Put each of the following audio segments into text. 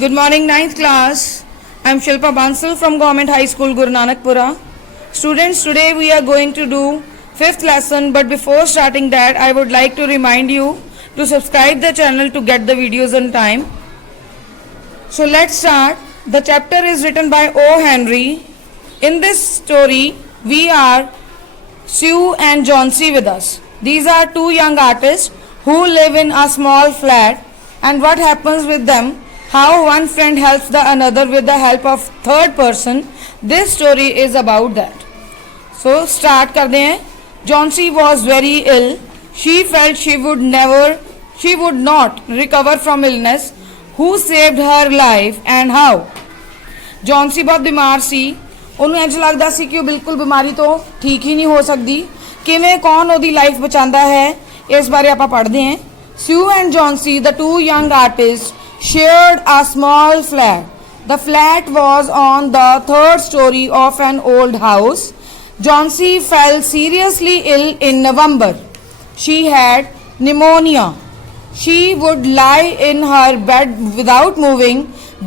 Good morning, ninth class. I am Shilpa Bansal from Government High School, Guru Nanakpura. Students, today we are going to do 5th lesson, but before starting that, I would like to remind you to subscribe the channel to get the videos on time. So let's start. The chapter is written by O. Henry. In this story, we are Sue and John C. with us. These are two young artists who live in a small flat, and what happens with them, how one friend helps the another with the help of third person. This story is about that. So start करते हैं. Johnsy was very ill. She felt she would not recover from illness. Who saved her life and how? Johnsy बहुत बीमार सी. ਉਹਨੂੰ ਇੰਜ ਲੱਗਦਾ ਸੀ ਕਿ ਉਹ ਬਿਲਕੁਲ ਬਿਮਾਰੀ ਤੋਂ ਠੀਕ ਹੀ ਨਹੀਂ ਹੋ ਸਕਦੀ. ਕਿਵੇਂ ਕੌਣ ਉਹਦੀ ਲਾਈਫ ਬਚਾਉਂਦਾ ਹੈ, ਇਸ ਬਾਰੇ ਆਪਾਂ ਪੜ੍ਹਦੇ ਹਾਂ. Sue and Johnsy, the two young artists, shared a small flat. The flat was on the third story of an old house. Johnsy fell seriously ill in November. She had pneumonia. She would lie in her bed without moving,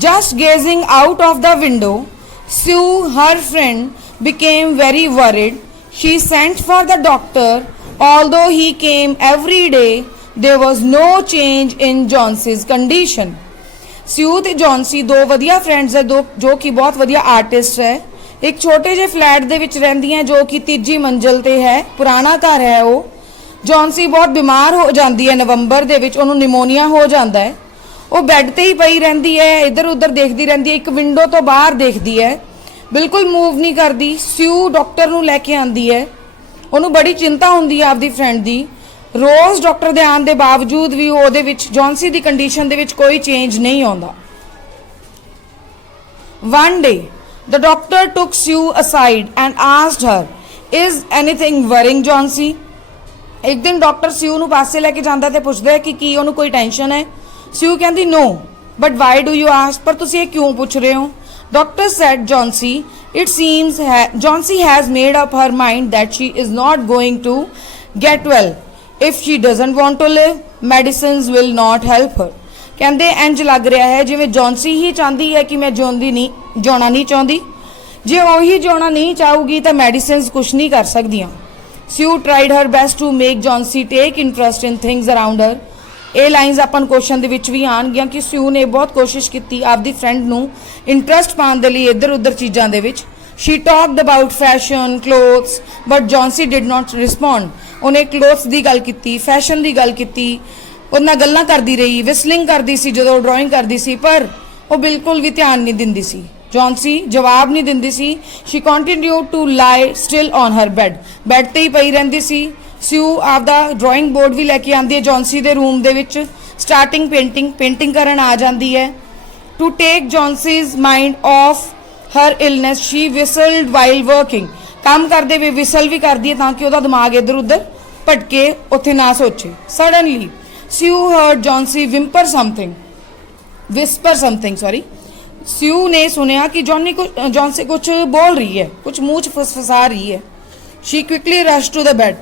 just gazing out of the window. Sue, her friend, became very worried. She sent for the doctor. Although he came every day, there was no change in Johnson's condition. Sue ਤੇ ਜੌਨਸੀ ਦੋ ਵਧੀਆ friends ਹੈ, ਜੋ ਕਿ ਬਹੁਤ ਵਧੀਆ artist ਹੈ. ਇੱਕ ਛੋਟੇ ਜਿਹੇ ਫਲੈਟ ਦੇ ਵਿੱਚ ਰਹਿੰਦੀਆਂ, ਜੋ ਕਿ ਤੀਜੀ ਮੰਜ਼ਲ ਤੇ ਹੈ. ਪੁਰਾਣਾ ਘਰ ਹੈ ਉਹ. ਜੌਨਸੀ ਬਹੁਤ ਬਿਮਾਰ ਹੋ ਜਾਂਦੀ ਹੈ. ਨਵੰਬਰ ਦੇ ਵਿੱਚ ਉਹਨੂੰ ਨਿਮੋਨੀਆ ਹੋ ਜਾਂਦਾ ਹੈ. ਉਹ ਬੈੱਡ ਤੇ ਹੀ ਪਈ ਰਹਿੰਦੀ ਹੈ, ਇੱਧਰ ਉੱਧਰ ਦੇਖਦੀ ਰਹਿੰਦੀ ਹੈ, ਇੱਕ ਵਿੰਡੋ ਤੋਂ ਬਾਹਰ ਦੇਖਦੀ ਹੈ, ਬਿਲਕੁਲ ਮੂਵ ਨਹੀਂ ਕਰਦੀ. ਸਿਊ ਡਾਕਟਰ ਨੂੰ ਲੈ ਕੇ ਆਉਂਦੀ ਹੈ. ਉਹਨੂੰ ਬੜੀ ਚਿੰਤਾ ਹੁੰਦੀ ਹੈ ਆਪਦੀ ਫਰੈਂਡ ਦੀ. ਰੋਜ਼ ਡਾਕਟਰ ਦੇ ਆਉਣ ਦੇ ਬਾਵਜੂਦ ਵੀ ਉਹਦੇ ਵਿੱਚ ਜੌਨਸੀ ਦੀ ਕੰਡੀਸ਼ਨ ਦੇ ਵਿੱਚ ਕੋਈ ਚੇਂਜ ਨਹੀਂ ਆਉਂਦਾ. One day, the doctor took Sue aside and asked her, "Is anything worrying Johnsy?" ਇੱਕ ਦਿਨ ਡਾਕਟਰ ਸਿਊ ਨੂੰ ਪਾਸੇ ਲੈ ਕੇ ਜਾਂਦਾ ਤੇ ਪੁੱਛਦਾ ਹੈ ਕਿ ਕੀ ਉਹਨੂੰ ਕੋਈ ਟੈਨਸ਼ਨ ਹੈ. ਸਿਊ ਕਹਿੰਦੀ no, but why do you ask? ਪਰ ਤੁਸੀਂ ਇਹ ਕਿਉਂ ਪੁੱਛ ਰਹੇ ਹੋ? Doctor said, Johnsy, it seems Johnsy has made up her mind that she is not going to get well. If she doesn't want to live, medicines will not help her. ਕਹਿੰਦੇ ਇੰਜ ਲੱਗ ਰਿਹਾ ਹੈ ਜਿਵੇਂ ਜੌਨਸੀ ਹੀ ਚਾਹੁੰਦੀ ਹੈ ਕਿ ਮੈਂ ਜਿਉਣਾ ਨਹੀਂ ਚਾਹੁੰਦੀ. ਜੇ ਉਹੀ ਜਿਉਣਾ ਨਹੀਂ ਚਾਹੂਗੀ ਤਾਂ ਮੈਡੀਸਿਨਸ ਕੁਛ ਨਹੀਂ ਕਰ ਸਕਦੀਆਂ. ਸਿਊ tried her best to make Johnsy take interest in things around her. ਇਹ ਲਾਈਨਸ ਆਪਾਂ ਨੂੰ ਕੁਐਸਚਨ ਦੇ ਵਿੱਚ ਵੀ ਆਉਣਗੀਆਂ ਕਿ ਸਿਊ ਨੇ ਬਹੁਤ ਕੋਸ਼ਿਸ਼ ਕੀਤੀ ਆਪਦੀ ਫਰੈਂਡ ਨੂੰ ਇੰਟਰਸਟ ਪਾਉਣ ਦੇ ਲਈ ਇੱਧਰ ਉੱਧਰ ਚੀਜ਼ਾਂ ਦੇ ਵਿੱਚ. She talked about fashion, clothes, but Johnsy did not respond. ਉਹਨੇ ਕਲੋਥਸ ਦੀ ਗੱਲ ਕੀਤੀ, ਫੈਸ਼ਨ ਦੀ ਗੱਲ ਕੀਤੀ, ਉਹਦੇ ਨਾਲ ਗੱਲਾਂ ਕਰਦੀ ਰਹੀ, ਵਿਸਲਿੰਗ ਕਰਦੀ ਸੀ ਜਦੋਂ ਡਰਾਇੰਗ ਕਰਦੀ ਸੀ, ਪਰ ਉਹ ਬਿਲਕੁਲ ਵੀ ਧਿਆਨ ਨਹੀਂ ਦਿੰਦੀ ਸੀ. ਜੌਨਸੀ ਜਵਾਬ ਨਹੀਂ ਦਿੰਦੀ ਸੀ. She continued to lie still on her bed. Bed ਤੇ ਹੀ ਪਈ ਰਹਿੰਦੀ ਸੀ. ਸਿਊ ਆਪਦਾ ਡਰਾਇੰਗ ਬੋਰਡ ਵੀ ਲੈ ਕੇ ਆਉਂਦੀ ਹੈ ਜੌਨਸੀ ਦੇ ਰੂਮ ਦੇ ਵਿੱਚ. ਸਟਾਰਟਿੰਗ ਪੇਂਟਿੰਗ ਕਰਨ ਆ ਜਾਂਦੀ ਹੈ. To take Johnson's mind off her illness, she whistled while working. ਕੰਮ ਕਰਦੇ ਵੇ ਵਿਸਲ ਵੀ ਕਰਦੀ ਹੈ ਤਾਂ ਕਿ ਉਹਦਾ ਦਿਮਾਗ ਇੱਧਰ ਉੱਧਰ ਭਟਕੇ, ਉੱਥੇ ਨਾ ਸੋਚੇ. Suddenly, Sue heard Johnsy whisper something. ਸਿਊ ਨੇ ਸੁਣਿਆ ਕਿ ਜੌਨਸੀ ਕੁਝ ਬੋਲ ਰਹੀ ਹੈ, ਕੁਝ ਮੂੰਹ 'ਚ ਫਸਫਸਾ ਰਹੀ ਹੈ. She quickly rushed to the bed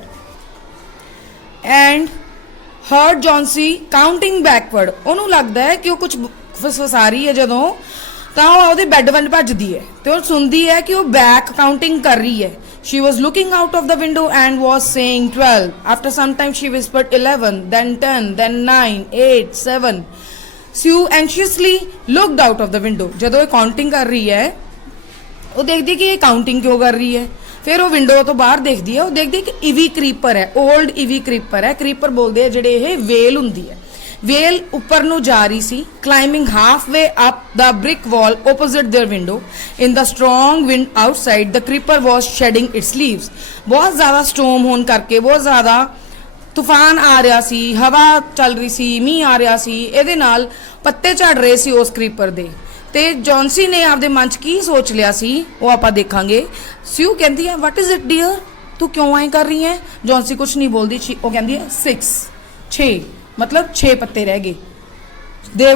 and heard Johnsy counting backward. ਉਹਨੂੰ ਲੱਗਦਾ ਹੈ ਕਿ ਉਹ ਕੁਝ ਫਸਫਸਾ ਰਹੀ ਹੈ ਜਦੋਂ, ਤਾਂ ਉਹ ਉਹਦੇ ਬੈੱਡ ਵੱਲ ਭੱਜਦੀ ਹੈ ਤੇ ਉਹ ਸੁਣਦੀ ਹੈ ਕਿ ਉਹ ਬੈਕ ਕਾਊਂਟਿੰਗ ਕਰ ਰਹੀ ਹੈ. She was looking out of the window and was saying 12. After some time she whispered 11, then 10, then 9, 8, 7. Sue anxiously looked out of the window. ਜਦੋਂ ਇਹ ਕਾਊਂਟਿੰਗ ਕਰ ਰਹੀ ਹੈ, ਉਹ ਦੇਖਦੀ ਕਿ ਇਹ ਕਾਊਂਟਿੰਗ ਕਿਉਂ ਕਰ ਰਹੀ ਹੈ. ਫਿਰ ਉਹ ਵਿੰਡੋ ਤੋਂ ਬਾਹਰ ਦੇਖਦੀ ਹੈ. ਉਹ ਦੇਖਦੀ ਕਿ ਈਵੀ ਕ੍ਰੀਪਰ ਹੈ, ਓਲਡ ਈਵੀ ਕ੍ਰੀਪਰ ਹੈ. ਕ੍ਰੀਪਰ ਬੋਲਦੇ ਆ ਜਿਹੜੇ ਇਹ ਵੇਲ ਹੁੰਦੀ ਹੈ. ਵੇਲ ਉੱਪਰ ਨੂੰ ਜਾ ਰਹੀ ਸੀ. Climbing halfway up the brick wall opposite their window. In the strong wind outside, the creeper was shedding its leaves. ਬਹੁਤ ਜ਼ਿਆਦਾ ਸਟੋਰਮ ਹੋਣ ਕਰਕੇ, ਬਹੁਤ ਜ਼ਿਆਦਾ ਤੂਫਾਨ ਆ ਰਿਹਾ ਸੀ, ਹਵਾ ਚੱਲ ਰਹੀ ਸੀ, ਮੀਂਹ ਆ ਰਿਹਾ ਸੀ, ਇਹਦੇ ਨਾਲ ਪੱਤੇ ਝੜ ਰਹੇ ਸੀ ਉਸ ਕ੍ਰੀਪਰ ਦੇ. ਤੇ ਜੌਨਸੀ ਨੇ ਆਪਦੇ ਮਨ 'ਚ ਕੀ ਸੋਚ ਲਿਆ ਸੀ ਉਹ ਆਪਾਂ ਦੇਖਾਂਗੇ. ਸਿਊ ਕਹਿੰਦੀ ਹੈ, "What is it dear? ਤੂੰ ਕਿਉਂ ਐਂ ਕਰ ਰਹੀ ਹੈ?" ਜੌਨਸੀ ਕੁਛ ਨਹੀਂ ਬੋਲਦੀ. ਉਹ ਕਹਿੰਦੀ ਹੈ 6 मतलब 6 पत्ते रह गए. they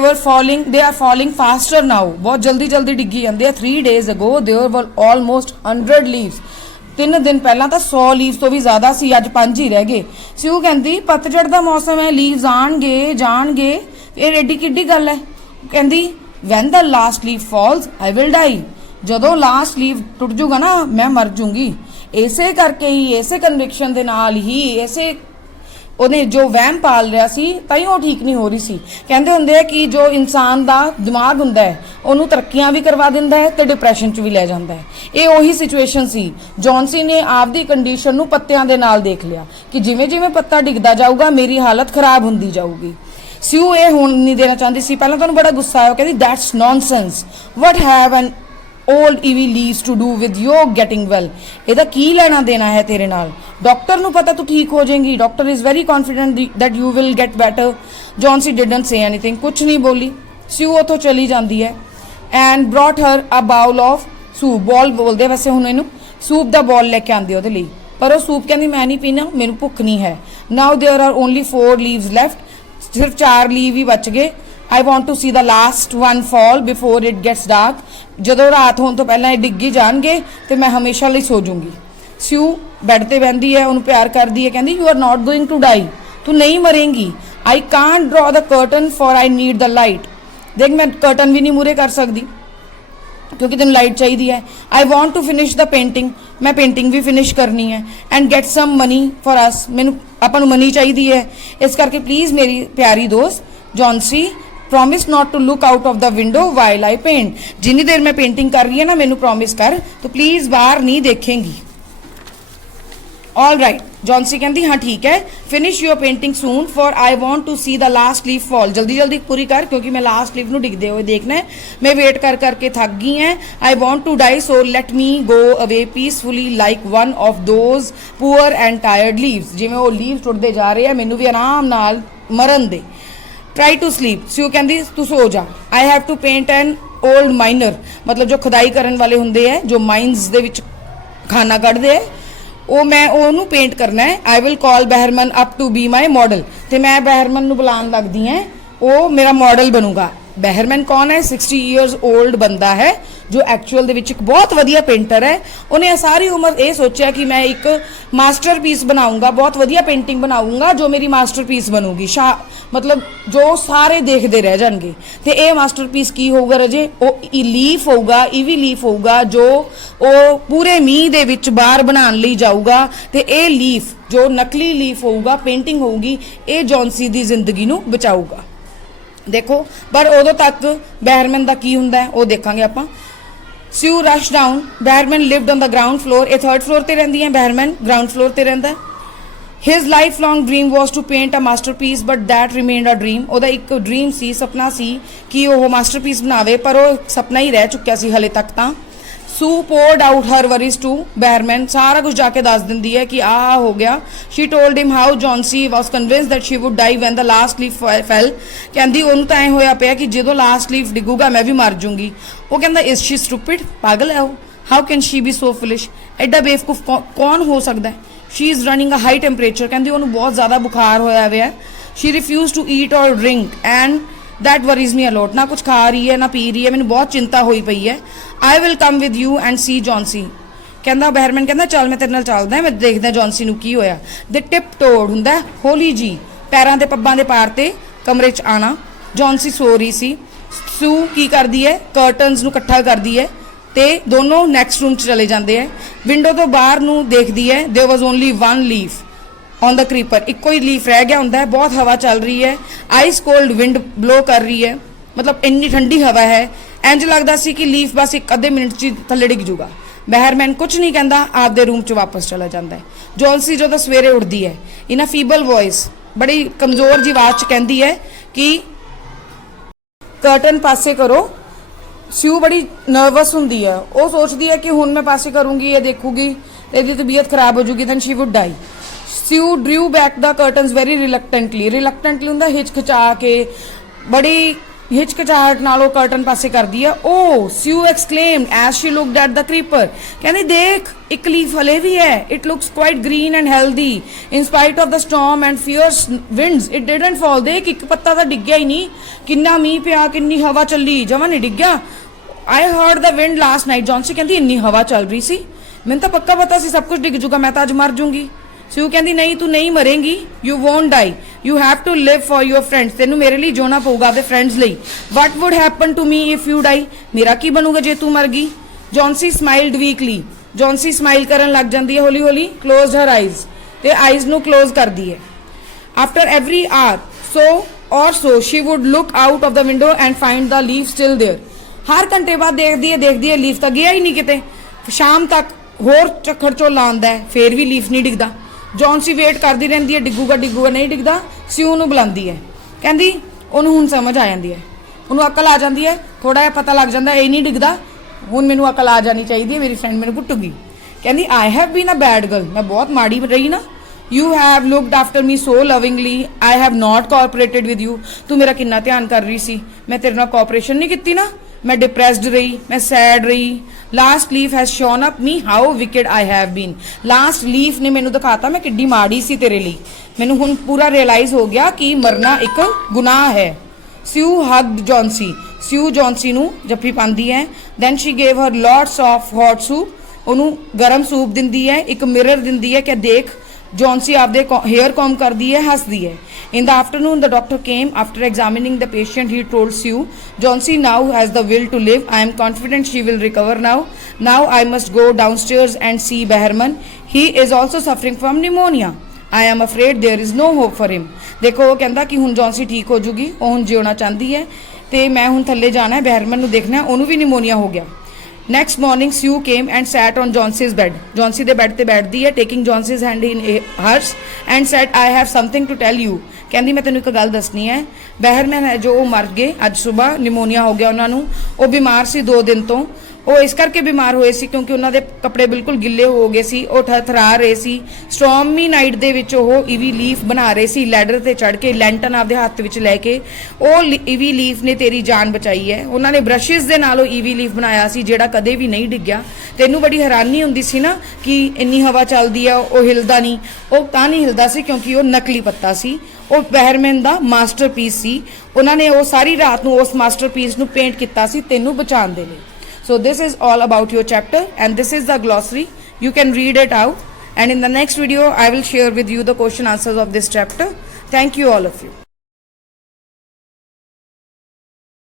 are falling faster now. बहुत जल्दी डिग्गी जाते हैं. 3 days ago there were almost 100 leaves. 3 दिन पहला तो 100 लीव्स तो भी ज़्यादा सी, अज 5 ही रह गए. सिऊ कहती पतझड़ का मौसम है, लीव्स आणगे जाणगे, ये एडी किड्डी गल है. कहती when the last leaf falls I will die. ਜਦੋਂ ਲਾਸਟ ਲੀਵ ਟੁੱਟ ਜੂਗਾ ਨਾ ਮੈਂ ਮਰ ਜੂੰਗੀ। ਇਸੇ ਕਰਕੇ ਹੀ, ਇਸੇ ਕਨਵਿਕਸ਼ਨ ਦੇ ਨਾਲ ਹੀ, ਇਸੇ ਉਹਨੇ ਜੋ ਵਹਿਮ ਪਾਲ ਰਿਹਾ ਸੀ ਤਾਂ ਹੀ ਉਹ ਠੀਕ ਨਹੀਂ ਹੋ ਰਹੀ ਸੀ। ਕਹਿੰਦੇ ਹੁੰਦੇ ਆ ਕਿ ਜੋ ਇਨਸਾਨ ਦਾ ਦਿਮਾਗ ਹੁੰਦਾ ਹੈ ਉਹਨੂੰ ਤਰੱਕੀਆਂ ਵੀ ਕਰਵਾ ਦਿੰਦਾ ਹੈ ਤੇ ਡਿਪਰੈਸ਼ਨ 'ਚ ਵੀ ਲੈ ਜਾਂਦਾ ਹੈ। ਇਹ ਉਹੀ ਸਿਚੁਏਸ਼ਨ ਸੀ। ਜੌਨਸੀ ਨੇ ਆਪਦੀ ਕੰਡੀਸ਼ਨ ਨੂੰ ਪੱਤਿਆਂ ਦੇ ਨਾਲ ਦੇਖ ਲਿਆ ਕਿ ਜਿਵੇਂ ਜਿਵੇਂ ਪੱਤਾ ਡਿੱਗਦਾ ਜਾਊਗਾ ਮੇਰੀ ਹਾਲਤ ਖਰਾਬ ਹੁੰਦੀ ਜਾਊਗੀ। ਸਿਊ ਇਹ ਹੋਣ ਨਹੀਂ ਦੇਣਾ ਚਾਹੁੰਦੀ ਸੀ। ਪਹਿਲਾਂ ਤੁਹਾਨੂੰ ਬੜਾ ਗੁੱਸਾ ਆਇਆ, ਕਹਿੰਦੀ that's nonsense, what have an old ivy leaves to do with your getting well. ਇਹਦਾ ਕੀ ਲੈਣਾ ਦੇਣਾ ਹੈ ਤੇਰੇ ਨਾਲ? ਡਾਕਟਰ ਨੂੰ ਪਤਾ ਤੂੰ ਠੀਕ ਹੋ ਜਾਏਗੀ। Doctor is very confident that you will get better। ਜੌਨਸੀ didn't say anything, ਕੁਛ ਨਹੀਂ ਬੋਲੀ। ਸਿਊ ਉੱਥੋਂ ਚਲੀ ਜਾਂਦੀ ਹੈ and brought her a bowl of soup। ਬॉल ਬੋਲਦੇ ਵੈਸੇ ਹੁਣ ਇਹਨੂੰ, ਸੂਪ ਦਾ ਬॉल ਲੈ ਕੇ ਆਂਦੀ ਉਹਦੇ ਲਈ, ਪਰ ਉਹ ਸੂਪ ਕਹਿੰਦੀ ਮੈਂ ਨਹੀਂ ਪੀਣਾ, ਮੈਨੂੰ ਭੁੱਖ ਨਹੀਂ ਹੈ। now there are only 4 leaves left। ਸਿਰਫ 4 ਲੀਵ ਹੀ ਬਚ ਗਏ। I want to see the last one fall before it gets dark। ਜਦੋਂ ਰਾਤ ਹੋਣ ਤੋਂ ਪਹਿਲਾਂ ਇਹ ਡਿੱਗੀ ਜਾਣਗੇ ਤੇ ਮੈਂ ਹਮੇਸ਼ਾ ਲਈ ਸੋ ਜੂੰਗੀ। ਸਿਊ ਬੈੱਡ ਤੇ ਬੈੰਦੀ ਹੈ, ਉਹਨੂੰ ਪਿਆਰ ਕਰਦੀ ਹੈ, ਕਹਿੰਦੀ you are not going to die, ਤੂੰ ਨਹੀਂ ਮਰੇਂਗੀ। I can't draw the curtain for I need the light. ਦੇਖ ਮੈਂ ਕਰਟਨ ਵੀ ਨਹੀਂ ਮੂਰੇ ਕਰ ਸਕਦੀ ਕਿਉਂਕਿ ਤੈਨੂੰ ਲਾਈਟ ਚਾਹੀਦੀ ਹੈ। I want to finish the painting, ਮੈਂ ਪੇਂਟਿੰਗ ਵੀ ਫਿਨਿਸ਼ ਕਰਨੀ ਹੈ। And get some money for us, ਮੈਨੂੰ ਆਪਾਂ ਨੂੰ ਮਨੀ ਚਾਹੀਦੀ ਹੈ। ਇਸ ਕਰਕੇ ਪਲੀਜ਼ ਮੇਰੀ ਪਿਆਰੀ ਦੋਸਤ ਜੌਨਸੀ promise not to look out of the window while I paint। जिन्नी देर मैं पेंटिंग कर रही है ना मैनू promise कर तो प्लीज बाहर नहीं देखेंगी। ऑल राइट, जॉन्सी कहती हाँ ठीक है, finish your painting soon for I want to see the last leaf fall. जल्दी जल्दी पूरी कर क्योंकि मैं लास्ट लीफ नू डिगदे हुए देखना है। मैं वेट कर करके थक गई हैं। I want to die so let me go away peacefully like one of those poor and tired leaves. जिवें वो लीव्स टुटदे जा रहे हैं मैनू भी आराम नाल मरन दे। Try to sleep. सिऊ कहती तू सो जा। I have to paint an old miner, मतलब जो खुदाई करन वाले हुंदे है, जो माइनस दे विच खाना कढ़दे है, ਉਹ ਮੈਂ ਉਹਨੂੰ ਪੇਂਟ ਕਰਨਾ ਹੈ। I will call Behrman up to be my model. ਤੇ ਮੈਂ ਬਹਿਰਮਨ ਨੂੰ ਬੁਲਾਉਣ ਲੱਗਦੀ ਹਾਂ, ਉਹ ਮੇਰਾ ਮਾਡਲ ਬਣੂਗਾ। ਬਹਿਰਮਨ ਕੌਣ ਹੈ? 60 ਈਅਰਸ 올ਡ ਬੰਦਾ ਹੈ ਜੋ ਐਕਚੁਅਲ ਦੇ ਵਿੱਚ ਇੱਕ ਬਹੁਤ ਵਧੀਆ ਪੇਂਟਰ ਹੈ। ਉਹਨੇ ਸਾਰੀ ਉਮਰ ਇਹ ਸੋਚਿਆ ਕਿ ਮੈਂ ਇੱਕ ਮਾਸਟਰਪੀਸ ਬਣਾਉਂਗਾ, ਬਹੁਤ ਵਧੀਆ ਪੇਂਟਿੰਗ ਬਣਾਉਂਗਾ ਜੋ ਮੇਰੀ ਮਾਸਟਰਪੀਸ ਬਣੂਗੀ। मतलब जो सारे देखते रह जाएंगे। तो ये मास्टरपीस की होगा रजे? वो लीफ होगा, ईवी लीफ होगा जो पूरे मीह दे विच बाहर बनाने लई जाऊगा। तो ये लीफ जो नकली लीफ होगा, पेंटिंग होगी, ये जॉन्सी दी जिंदगी नू बचाऊगा। देखो पर उदों तक बहरमन दा की हुंदा है वो देखांगे आपां। Sue rush down. Behrman lived on the ground floor. ये 3rd फ्लोर ते रहिंदी है, बहरमन ग्राउंड फ्लोर ते रहिंदा है। His lifelong dream was to paint a masterpiece, but that remained a dream। ਉਹਦਾ ਇੱਕ ਡ੍ਰੀਮ ਸੀ, ਸੁਪਨਾ ਸੀ ਕਿ ਉਹ ਮਾਸਟਰਪੀਸ ਬਣਾਵੇ, ਪਰ ਉਹ ਸੁਪਨਾ ਹੀ ਰਹਿ ਚੁੱਕਿਆ ਸੀ ਹਲੇ ਤੱਕ ਤਾਂ। ਸੂ poured out her worries to ਬਹਿਰਮਨ। ਸਾਰਾ ਕੁਝ ਜਾ ਕੇ ਦੱਸ ਦਿੰਦੀ ਹੈ ਕਿ ਆਹ ਹੋ ਗਿਆ। she told him how Jauncey was convinced that she would die when the last leaf fell। ਕਹਿੰਦੀ ਉਹਨੂੰ ਤਾਂ ਐ ਹੋਇਆ ਪਿਆ ਕਿ ਜਦੋਂ ਲਾਸਟ ਲੀਫ ਡਿੱਗੂਗਾ ਮੈਂ ਵੀ ਮਰ ਜੂੰਗੀ। ਉਹ ਕਹਿੰਦਾ is she stupid? ਪਾਗਲ ਹੈ ਉਹ। how can she be so foolish? ਐਡਾ ਬੇਵਕੂਫ ਕੌਣ ਹੋ ਸਕਦਾ ਹੈ? She is running a high temperature। ਕਹਿੰਦੀ ਉਹਨੂੰ ਬਹੁਤ ਜ਼ਿਆਦਾ ਬੁਖਾਰ ਹੋਇਆ ਹੋਇਆ। she refused to eat or drink and that worries me a lot। ਨਾ ਕੁਝ ਖਾ ਰਹੀ ਹੈ ਨਾ ਪੀ ਰਹੀ ਹੈ, ਮੈਨੂੰ ਬਹੁਤ ਚਿੰਤਾ ਹੋਈ ਪਈ ਹੈ। I will come with you and see Jauncey। ਕਹਿੰਦਾ ਬਹਿਰਮਨ ਕਹਿੰਦਾ ਚੱਲ ਮੈਂ ਤੇਰੇ ਨਾਲ ਚੱਲਦਾ, ਮੈਂ ਦੇਖਦਾ ਜੌਨਸੀ ਨੂੰ ਕੀ ਹੋਇਆ। ਦੇ ਟਿਪ ਟੋਡ ਹੁੰਦਾ ਹੌਲੀ ਜੀ ਪੈਰਾਂ ਦੇ ਪੱਬਾਂ ਦੇ ਪਾਰ ਤੇ ਕਮਰੇ 'ਚ ਆਣਾ। ਜੌਨਸੀ ਸੋ ਰਹੀ ਸੀ। ਸੂ ਕੀ ਕਰਦੀ ਹੈ? ਕਰਟਨਸ ਨੂੰ ਇਕੱਠਾ ਕਰਦੀ ਹੈ ਤੇ ਦੋਨੋਂ ਨੈਕਸਟ ਰੂਮ 'ਚ ਚਲੇ ਜਾਂਦੇ ਹੈ। ਵਿੰਡੋ ਤੋਂ ਬਾਹਰ ਨੂੰ ਦੇਖਦੀ ਹੈ। There was only 1 leaf on the creeper. ਇੱਕੋ ਹੀ ਲੀਫ ਰਹਿ ਗਿਆ ਹੁੰਦਾ ਹੈ। ਬਹੁਤ ਹਵਾ ਚੱਲ ਰਹੀ ਹੈ। ਆਈਸ ਕੋਲਡ ਵਿੰਡ ਬਲੋ ਕਰ ਰਹੀ ਹੈ, ਮਤਲਬ ਇੰਨੀ ਠੰਡੀ ਹਵਾ ਹੈ। ਇੰਜ ਲੱਗਦਾ ਸੀ ਕਿ ਲੀਫ ਬਸ ਇੱਕ ਅੱਧੇ ਮਿੰਟ 'ਚ ਥੱਲੇ ਡਿੱਗ ਜੂਗਾ। ਬਹਿਰਮੈਨ ਕੁਝ ਨਹੀਂ ਕਹਿੰਦਾ, ਆਪਦੇ ਰੂਮ 'ਚ ਵਾਪਸ ਚਲਾ ਜਾਂਦਾ ਹੈ। ਜੌਨਸੀ ਜਦੋਂ ਸਵੇਰੇ ਉੱਠਦੀ ਹੈ ਇਨ ਅ ਫੀਬਲ ਵੌਇਸ, ਬੜੀ ਕਮਜ਼ੋਰ ਜੀ ਆਵਾਜ਼ 'ਚ ਕਹਿੰਦੀ ਹੈ ਕਿ ਕਰਟਨ ਪਾਸੇ ਕਰੋ। ਸਿਊ ਬੜੀ ਨਰਵਸ ਹੁੰਦੀ ਹੈ। ਉਹ ਸੋਚਦੀ ਹੈ ਕਿ ਹੁਣ ਮੈਂ ਪਾਸੇ ਕਰੂੰਗੀ, ਇਹ ਦੇਖੂਗੀ ਤੇ ਇਹਦੀ ਤਬੀਅਤ ਖਰਾਬ ਹੋ ਜੂਗੀ, ਦੈਨ ਸ਼ੀ ਵੁੱਡ ਡਾਈ। ਸਿਊ ਡਰਿਊ ਬੈਕ ਦਾ ਕਰਟਨਸ ਵੈਰੀ ਰਿਲਕਟੈਂਟਲੀ ਹੁੰਦਾ ਹਿਚਕਚਾ ਕੇ, ਬੜੀ ਹਿਚਕਚਾਹਟ ਨਾਲ ਉਹ ਕਰਟਨ ਪਾਸੇ ਕਰਦੀ ਹੈ। ਉਹ Sue exclaimed as she looked at the creeper. ਕਹਿੰਦੀ ਦੇਖ ਇੱਕ ਲੀਫ ਹਲੇ ਵੀ ਹੈ। It looks quite green and healthy in spite of the storm and fierce winds. It didn't fall. ਦੇਖ ਇੱਕ ਪੱਤਾ ਤਾਂ ਡਿੱਗਿਆ ਹੀ ਨਹੀਂ। ਕਿੰਨਾ ਮੀਂਹ ਪਿਆ, ਕਿੰਨੀ ਹਵਾ ਚੱਲੀ, ਜਮਾਂ ਨਹੀਂ ਡਿੱਗਿਆ। I heard the wind last night। ਜੌਨਸੀ ਕਹਿੰਦੀ ਇੰਨੀ ਹਵਾ ਚੱਲ ਰਹੀ ਸੀ, ਮੈਨੂੰ ਤਾਂ ਪੱਕਾ ਪਤਾ ਸੀ ਸਭ ਕੁਝ ਡਿੱਗ ਜੂਗਾ, ਮੈਂ ਤਾਂ ਅੱਜ ਮਰ ਜੂੰਗੀ। ਸਿਊ ਕਹਿੰਦੀ ਨਹੀਂ ਤੂੰ ਨਹੀਂ ਮਰੇਂਗੀ, you won't die। You have to live for your friends. ਤੈਨੂੰ ਮੇਰੇ ਲਈ ਜਿਉਣਾ ਪਊਗਾ ਆਪਣੇ ਫਰੈਂਡਸ ਲਈ. What would happen to me if you die? ਮੇਰਾ ਕੀ ਬਣੂਗਾ ਜੇ ਤੂੰ ਮਰ ਗਈ? Johnsy smiled weakly. Johnsy smile ਕਰਨ ਲੱਗ ਜਾਂਦੀ ਹੈ ਹੌਲੀ ਹੌਲੀ. Closed her eyes. ਤੇ eyes ਨੂੰ close ਕਰਦੀ ਹੈ. After every hour so she would look out of the window and find the leaf still there. ਹਰ ਘੰਟੇ ਬਾਅਦ ਦੇਖਦੀ ਹੈ ਲੀਫ ਤਾਂ ਗਿਆ ਹੀ ਨਹੀਂ ਕਿਤੇ. ਸ਼ਾਮ ਤੱਕ ਹੋਰ ਚੱਕਰ ਝੋਲਾ ਆਉਂਦਾ ਹੈ, ਫੇਰ ਵੀ ਲੀਫ ਨਹੀਂ ਡਿੱਗਦਾ. ਜੌਨਸੀ ਵੇਟ ਕਰਦੀ ਰਹਿੰਦੀ ਹੈ, ਡਿੱਗੂਗਾ ਨਹੀਂ ਡਿੱਗਦਾ. ਸਿਊ ਨੂੰ ਬੁਲਾਉਂਦੀ ਹੈ, ਕਹਿੰਦੀ ਉਹਨੂੰ ਹੁਣ ਸਮਝ ਆ ਜਾਂਦੀ ਹੈ, ਉਹਨੂੰ ਅਕਲ ਆ ਜਾਂਦੀ ਹੈ, ਥੋੜਾ ਜਿਹਾ ਪਤਾ ਲੱਗ ਜਾਂਦਾ ਇਹ ਨਹੀਂ ਡਿੱਗਦਾ, ਹੁਣ ਮੈਨੂੰ ਅਕਲ ਆ ਜਾਣੀ ਚਾਹੀਦੀ ਹੈ, ਮੇਰੀ ਫਰੈਂਡ ਮੈਨੂੰ ਕੁੱਟੂਗੀ. ਕਹਿੰਦੀ I have been a bad girl, ਮੈਂ ਬਹੁਤ ਮਾੜੀ ਰਹੀ ਨਾ. You have looked after me so lovingly. I have not cooperated with you. ਤੂੰ ਮੇਰਾ ਕਿੰਨਾ ਧਿਆਨ ਕਰ ਰਹੀ ਸੀ, ਮੈਂ ਤੇਰੇ ਨਾਲ ਕੋਆਪਰੇਸ਼ਨ ਨਹੀਂ ਕੀਤੀ ਨਾ. ਮੈਂ ਡਿਪਰੈਸਡ ਰਹੀ, ਮੈਂ ਸੈਡ ਰਹੀ. Last leaf has shown up me how wicked I have been. Last leaf ਨੇ ਮੈਨੂੰ ਦਿਖਾਤਾ ਮੈਂ ਕਿੱਡੀ ਮਾੜੀ ਸੀ ਤੇਰੇ ਲਈ. ਮੈਨੂੰ ਹੁਣ ਪੂਰਾ ਰਿਅਲਾਈਜ਼ ਹੋ ਗਿਆ ਕਿ ਮਰਨਾ ਇੱਕ ਗੁਨਾਹ ਹੈ. ਸਿਊ ਹਗਡ ਜੌਨਸੀ. ਸਿਊ ਜੌਨਸੀ ਨੂੰ ਜੱਫੀ ਪਾਉਂਦੀ ਹੈ. Then she gave her lots of hot soup. ਉਹਨੂੰ ਗਰਮ ਸੂਪ ਦਿੰਦੀ ਹੈ, ਇੱਕ ਮਿਰਰ ਦਿੰਦੀ ਹੈ ਕਿ ਦੇਖ. Johnsy ਆਪਦੇ hair comb ਕਰਦੀ ਹੈ, ਹੱਸਦੀ ਹੈ. In the afternoon, the doctor came. After examining the patient, he told Sue, Johnsy now has the will to live. I am confident she will recover now. Now I must go downstairs and see Behrman. He is also suffering from pneumonia. I am afraid there is no hope for him. ਦੇਖੋ ਉਹ ਕਹਿੰਦਾ ਕਿ ਹੁਣ ਜੌਨਸੀ ਠੀਕ ਹੋ ਜੂਗੀ, ਉਹ ਹੁਣ ਜਿਉਣਾ ਚਾਹੁੰਦੀ ਹੈ ਤੇ ਮੈਂ ਹੁਣ ਥੱਲੇ ਜਾਣਾ ਹੈ, ਬਹਿਰਮਨ ਨੂੰ ਦੇਖਣਾ, ਉਹਨੂੰ ਵੀ ਨਿਮੋਨੀਆ ਹੋ ਗਿਆ. Next morning, Sue came and sat on Johnson's bed. Johnsy ਦੇ ਬੈੱਡ ਤੇ ਬੈਠਦੀ ਹੈ, taking Johnson's hand in hers and said, I have something to tell you. ਕਹਿੰਦੀ ਮੈਂ ਤੈਨੂੰ ਇੱਕ ਗੱਲ ਦੱਸਣੀ ਹੈ. ਬਹਿਰਮਨ ਹੈ ਜੋ ਉਹ ਮਰ ਗਏ ਅੱਜ ਸਵੇਰ, ਨਿਮੋਨੀਆ ਹੋ ਗਿਆ ਉਹਨਾਂ ਨੂੰ. ਉਹ ਬਿਮਾਰ ਸੀ 2 ਦਿਨ ਤੋਂ. ਉਹ ਇਸ ਕਰਕੇ ਬਿਮਾਰ ਹੋਏ ਸੀ ਕਿਉਂਕਿ ਉਹਨਾਂ ਦੇ ਕੱਪੜੇ ਬਿਲਕੁਲ ਗਿੱਲੇ ਹੋ ਗਏ ਸੀ, ਉਹ ਥਰਥਰਾ ਰਹੇ ਸੀ. ਸਟ੍ਰੋਮੀ ਨਾਈਟ ਦੇ ਵਿੱਚ ਉਹ ਈਵੀ ਲੀਫ ਬਣਾ ਰਹੇ ਸੀ, ਲੈਡਰ ਤੇ ਚੜ ਕੇ, ਲੈਂਟਨ ਆਪਦੇ ਹੱਥ ਵਿੱਚ ਲੈ ਕੇ. ਉਹ ਈਵੀ ਲੀਫ ਨੇ ਤੇਰੀ ਜਾਨ ਬਚਾਈ ਹੈ. ਉਹਨਾਂ ਨੇ ਬ੍ਰਸ਼ਿਸ ਦੇ ਨਾਲ ਉਹ ਈਵੀ ਲੀਫ ਬਣਾਇਆ ਸੀ ਜਿਹੜਾ ਕਦੇ ਵੀ ਨਹੀਂ ਡਿੱਗਿਆ. ਤੈਨੂੰ ਬੜੀ ਹੈਰਾਨੀ ਹੁੰਦੀ ਸੀ ਨਾ ਕਿ ਇੰਨੀ ਹਵਾ ਚੱਲਦੀ ਆ ਉਹ ਹਿਲਦਾ ਨਹੀਂ. ਉਹ ਤਾਂ ਨਹੀਂ ਹਿਲਦਾ ਸੀ ਕਿਉਂਕਿ ਉਹ ਨਕਲੀ ਪੱਤਾ ਸੀ. ਉਹ ਬਹਿਰਮਨ ਦਾ ਮਾਸਟਰਪੀਸ ਸੀ. ਉਹਨਾਂ ਨੇ ਉਹ ਸਾਰੀ ਰਾਤ ਨੂੰ ਉਸ ਮਾਸਟਰਪੀਸ ਨੂੰ ਪੇਂਟ ਕੀਤਾ ਸੀ ਤੈਨੂੰ ਬਚਾਉਣ ਦੇ ਲਈ. So this is all about your chapter and this is the glossary. You can read it out and in the next video I will share with you the question answers of this chapter. Thank you all of you.